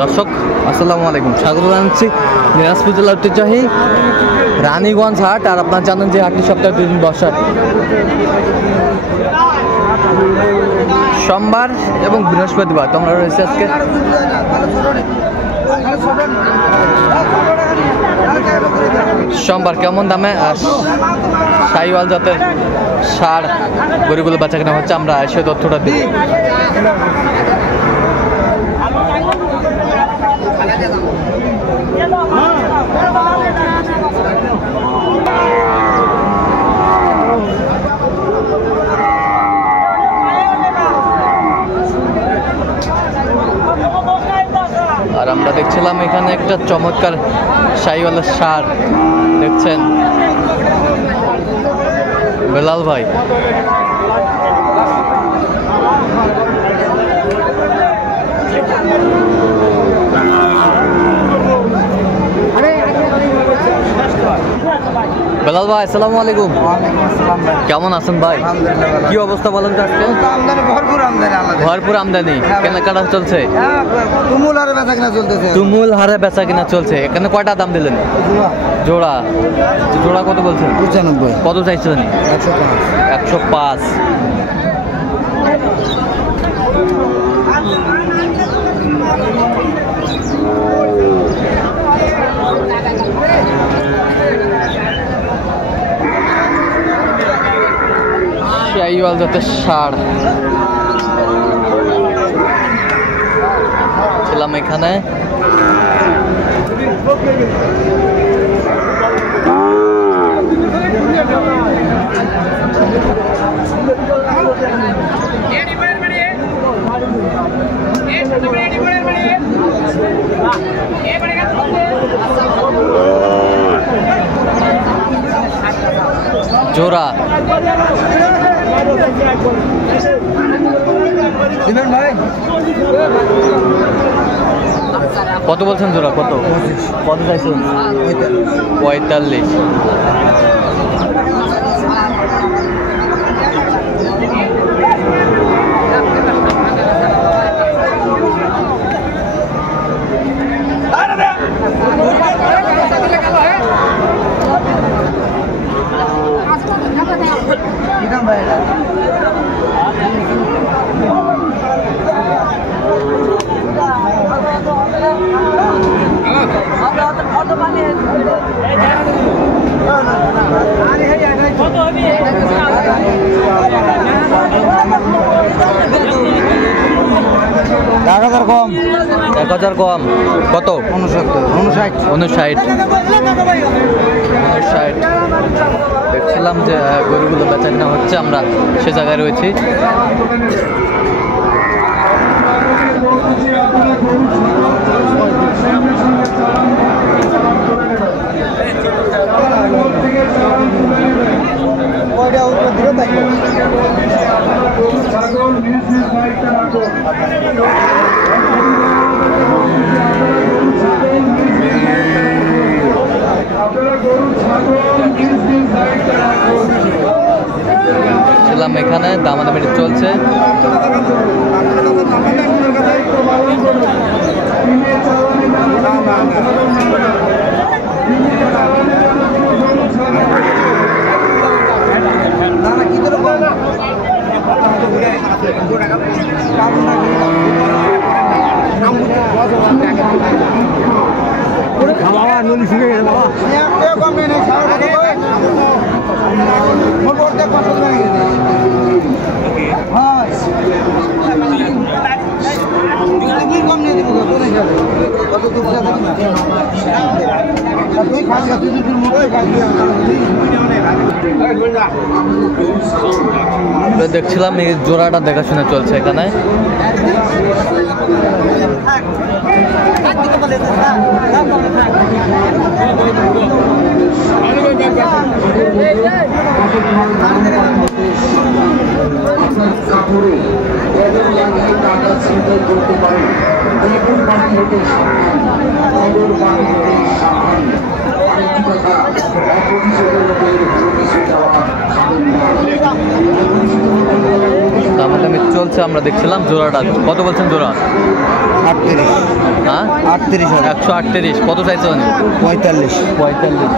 দর্শক আসসালামু আলাইকুম, স্বাগত জানাচ্ছি দিনাজপুর জেলার ঐতিহ্যবাহী রানীগঞ্জ হাট। আর আপনারা জানেন যে হাটটি সপ্তাহে 2 দিন বসে, সোমবার এবং বৃহস্পতিবার। তোমরা রয়েছে আজকে সোমবার। কেমন দামে শাহিওয়াল জাতের ষাঁড় গরুগুলো বেচা কেনা হচ্ছে, আমরা এসে তথ্যটা দিই। আর আমরা দেখছিলাম এখানে একটা চমৎকার শাহিওয়ালের ষাঁড় দেখছেন, বেলাল ভাই। বেলাল ভাই আসসালামু আলাইকুম। কেমন আছেন ভাই? কি অবস্থা বলেন তো আজকে? ভরপুর আমদানি, কেনাকাটা চলছে, তুমুল হারে বেচা কিনা চলছে। এখানে কয়টা দাম দিলেন? জোড়া জোড়া কত বলছেন? 95। কত চাইছিলেন? 105। শাহিওয়াল জাতের ষাঁড় ছিলাম এখানে। জোড়া কত বলছেন? জোড়া কত কত চাইছেন? 45। কম 1000 কম। কত? 59। দেখছিলাম যে গরুগুলো বেচা কিনা হচ্ছে, আমরা সে জায়গায় রয়েছি। ছিলাম এখানে, দামাদামি চলছে। দেখছিলাম এই জোড়াটা দেখাশোনা চলছে এখানে। দামাদামি চলছে, আমরা দেখছিলাম। জোড়াটা কত বলছেন? জোড়া 38। হ্যাঁ 38,000 138 কত চাইছে মানে 45 45,000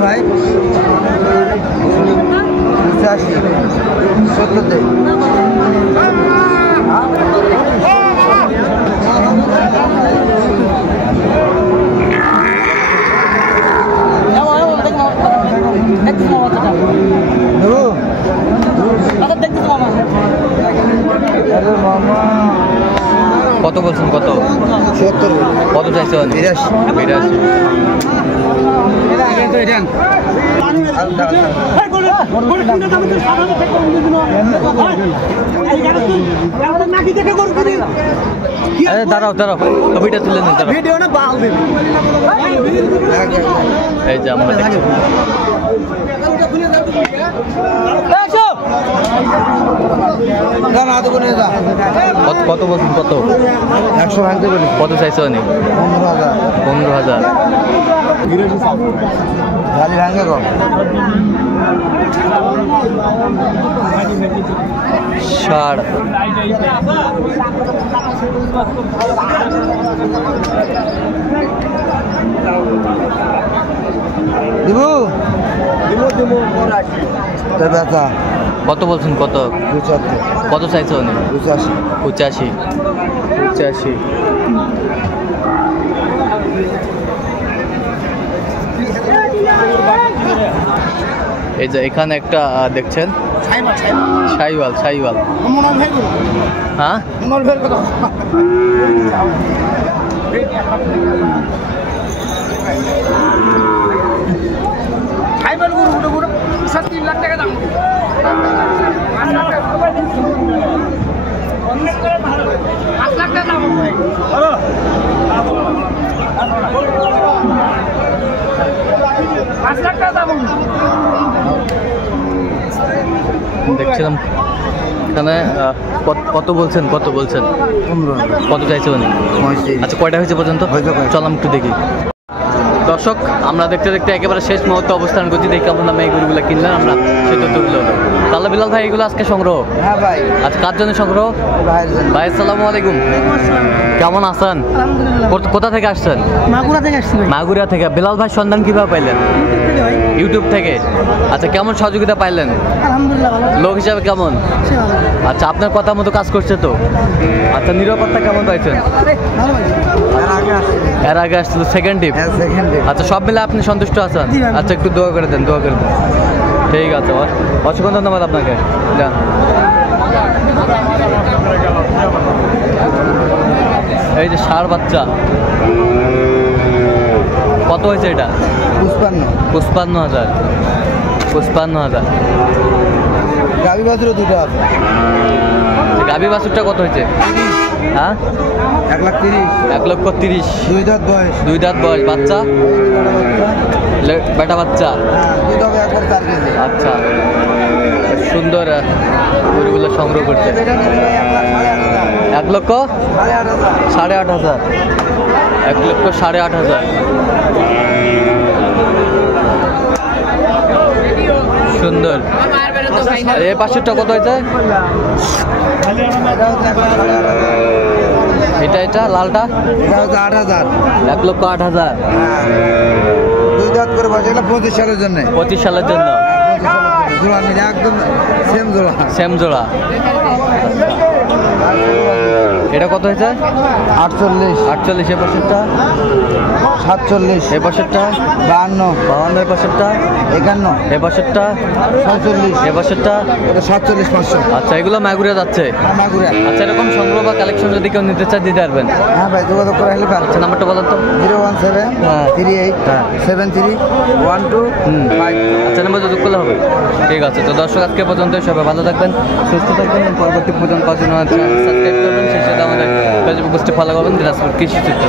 ভাই 70 দে কত বলছেন কত 70 কত চাইছে 82 দাঁড়াও দাঁড়াও ছবিটা তুলে নিন এই যে আমরা দেখছি কত বলছেন কত 100 ভাঙতে বলি কত চাইছে অনেক 15,000 গালি ভাঙে কম ষাড় দিবু ব্যথা কত বলছেন কত 75 কত চাইছে অনেক 85 এই যে এখানে একটা দেখছেন শাইওয়াল হ্যাঁ দেখছিলাম এখানে কত বলছেন কত চাইছে উনি আচ্ছা কয়টা হয়েছে পর্যন্ত চলাম একটু দেখি দর্শক আমরা দেখতে দেখতে একেবারে শেষ মুহূর্তে অবস্থান করছি দেখি আমরা এই গরুগুলো কিনলাম আমরা সেটা তুললো তাহলে বিলাল ভাই এগুলো আজকে সংগ্রহ হ্যাঁ ভাই আচ্ছা কার জন্য সংগ্রহ ভাই আসসালামু আলাইকুম কেমন আছেন কোথা থেকে আসছেন মাগুরা থেকে বিলাল ভাই সন্ধান কিভাবে পাইলেন ইউটিউব থেকে আচ্ছা কেমন সহযোগিতা পাইলেন লোক হিসাবে কেমন আচ্ছা আপনার কথা মতো কাজ করছে তো আচ্ছা নিরাপত্তা কেমন পাইছেন এর আগে আসছিল সেকেন্ড টিপ আচ্ছা সব মিলে আপনি সন্তুষ্ট আছেন আচ্ছা একটু দোয়া করে দেন ঠিক আছে অসংখ্য ধন্যবাদ আপনাকে যান এই যে ষাঁড় বাচ্চা কত হয়েছে এটা 55,000 গাভী বাছুর দুটো আছে গাভী বাছুরটা কত হয়েছে হ্যাঁ 1,30,000 দুই দাঁত বয়স বাচ্চা বেটা বাচ্চা আচ্ছা সুন্দর গরুগুলো সংগ্রহ করছে 1,08,500 1,08,500 সুন্দর এই পাশেরটা কত হয়েছে এটা লালটা 8,000 1,08,000 দুই দাঁত করে বসে 25 সালের জন্য একদম সেম জোড়া এটা কত হয়েছে 48 এ পাশেরটা 47 এ পাশেরটা 52 এ পাশেরটা 51 এ পাশেরটা 47 এ পাশেরটা 47,500 আচ্ছা এগুলো মাগুরা যাচ্ছে আচ্ছা এরকম সংগ্রহ বা কালেকশন যদি কেউ নিতে চায় দিতে পারবেন হ্যাঁ ভাই যোগাযোগ করে আসলে আচ্ছা নাম্বারটা বলেন তো 017387312 আচ্ছা নাম্বার যোগাযোগ করলে হবে ঠিক আছে তো দর্শক আজকে পর্যন্ত সবাই ভালো থাকবেন সুস্থ থাকবেন পরবর্তী পর্যন্ত সাবস্ক্রাইব করবেন সেই সাথে আমাদের ফেসবুক পোস্টে ফলো করবেন দিনাজপুর কৃষি চিত্র।